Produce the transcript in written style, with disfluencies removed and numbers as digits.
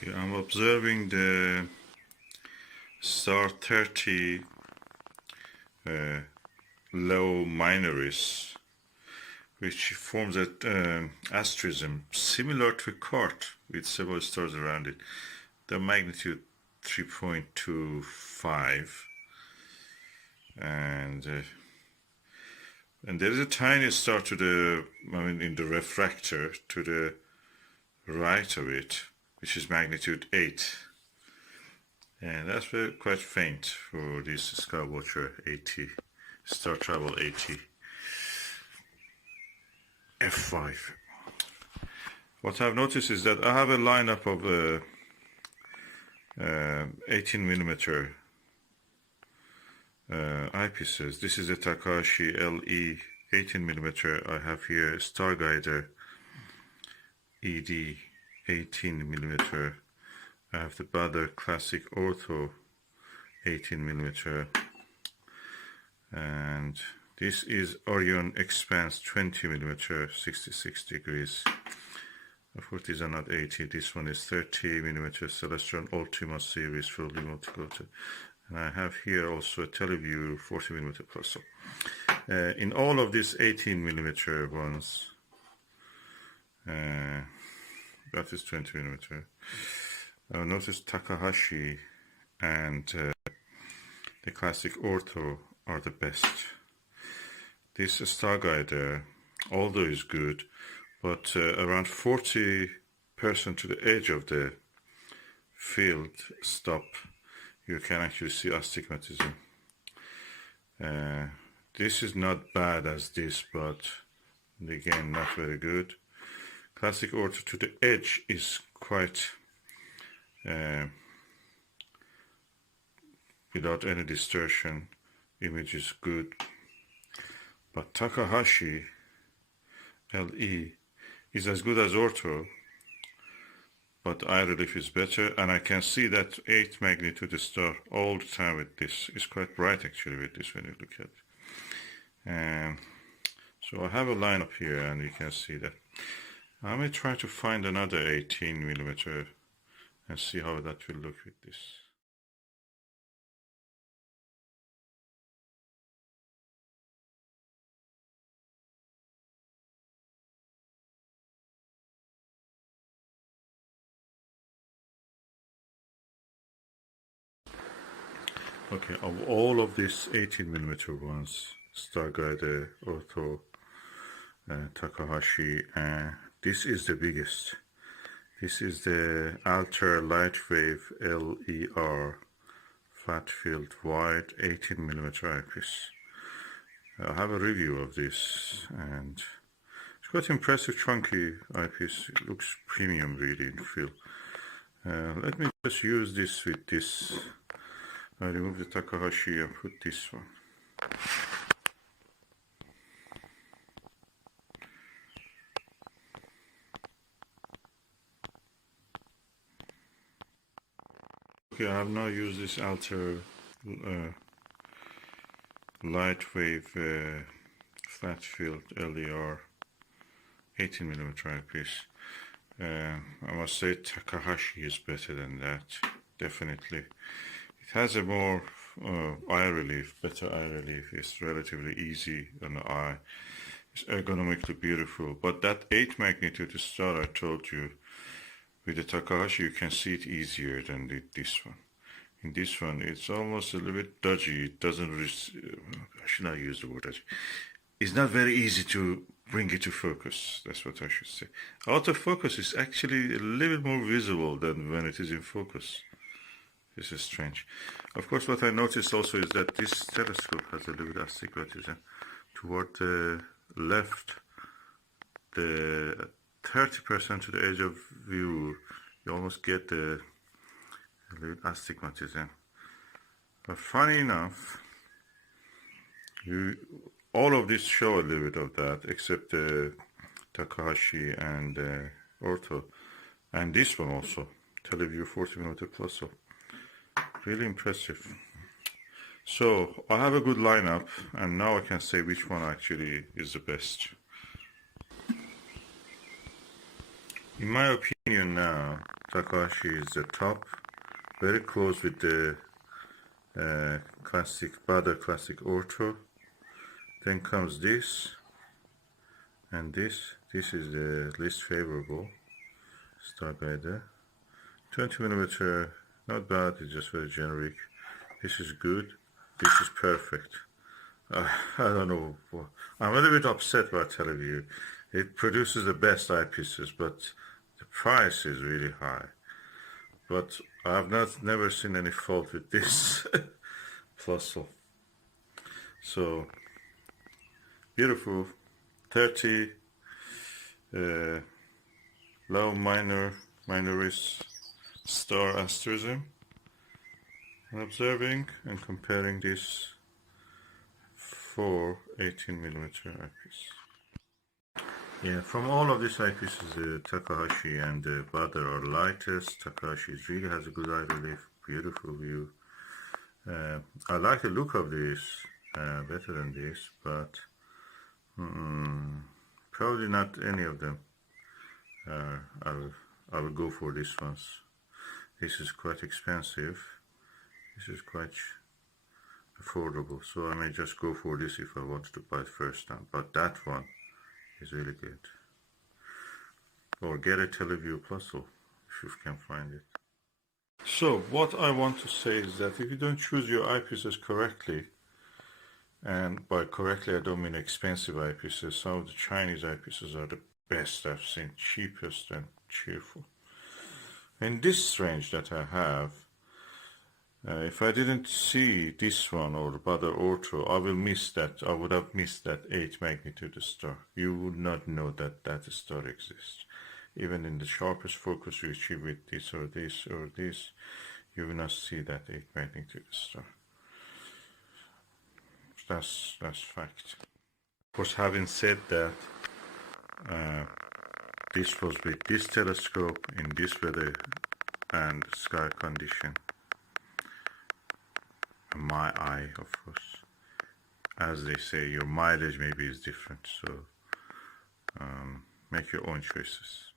Okay, I'm observing the star 30 low minoris, which forms an asterism similar to a card with several stars around it. The magnitude 3.25, and there is a tiny star to the, in the refractor to the right of it, which is magnitude 8. And that's quite faint for this Skywatcher 80, Star Travel 80 F5. What I've noticed is that I have a lineup of 18mm eyepieces. This is a Takahashi LE 18mm. I have here Starguider ED 18mm. I have the Baader Classic Ortho 18mm, and this is Orion Expanse 20mm 66 degrees. Of course these are not 80, this one is 30mm Celestron Ultima series fully multi-coated. And I have here also a Teleview 40mm plus. In all of these 18mm ones, that is 20mm. I noticed Takahashi and the Classic Ortho are the best. This Starguider, although is good, but around 40% to the edge of the field stop, you can actually see astigmatism. This is not bad as this, but again, not very good. Classic Ortho to the edge is quite without any distortion. Image is good, but Takahashi LE is as good as Ortho, but eye relief is better, and I can see that 8 magnitude star all the time with this. It's quite bright actually with this when you look at it. So I have a lineup here, and you can see that. I may try to find another 18mm and see how that will look with this. Okay, of all of these 18mm ones, Starguider, Ortho, Takahashi, this is the biggest. This is the Altair Lightwave LER Flatfield wide 18mm eyepiece. I have a review of this, and it's quite impressive, chunky eyepiece. It looks premium really in feel. Let me just use this with this. I remove the Takahashi and put this one. Okay, I have now used this Altair Lightwave Flatfield LER 18mm eyepiece. I must say Takahashi is better than that, definitely. It has a more eye relief, better eye relief. It's relatively easy on the eye. It's ergonomically beautiful. But that 8 magnitude star I told you, with the Takahashi you can see it easier than this one. In this one it's almost a little bit dodgy. It doesn't I should not use the word dodgy. It's not very easy to bring it to focus. That's what I should say. Out of focus is actually a little bit more visible than when it is in focus. This is strange. Of course, what I noticed also is that this telescope has a little bit of astigmatism. Toward the left, the 30% to the edge of view, you almost get a little astigmatism. But funny enough, all of this show a little bit of that, except the Takahashi and Ortho, and this one also, Teleview 40mm plus. Really impressive. So I have a good lineup, and now I can say which one actually is the best. In my opinion now, Takahashi is the top, very close with the Baader Classic Ortho. Then comes this, and this is the least favorable, Starguider. 20mm, not bad, it's just very generic. This is good, this is perfect. I don't know, I'm a little bit upset by telling you. It produces the best eyepieces, but the price is really high. But I've never seen any fault with this Plusle. So beautiful, 30 low minoris star asterism. I'm observing and comparing this for 18mm eyepiece. Yeah, from all of these eyepieces, Takahashi and Baader are lightest. Takahashi really has a good eye relief, beautiful view. I like the look of this better than this, but probably not any of them. I will go for this ones. This is quite expensive. This is quite affordable, so I may just go for this if I wanted to buy it first time. But that one is really good. Or get a Teleview Plusle if you can find it. So what I want to say is that if you don't choose your eyepieces correctly, and by correctly I don't mean expensive eyepieces, some of the Chinese eyepieces are the best I've seen, cheapest and cheerful. In this range that I have, if I didn't see this one or the Baader Ortho, I will miss that. I would have missed that 8 magnitude star. You would not know that that star exists. Even in the sharpest focus you achieve with this or this or this, you will not see that 8 magnitude star. That's fact. Of course, having said that, this was with this telescope in this weather and sky condition. My eye, of course. As they say, your mileage maybe is different, so make your own choices.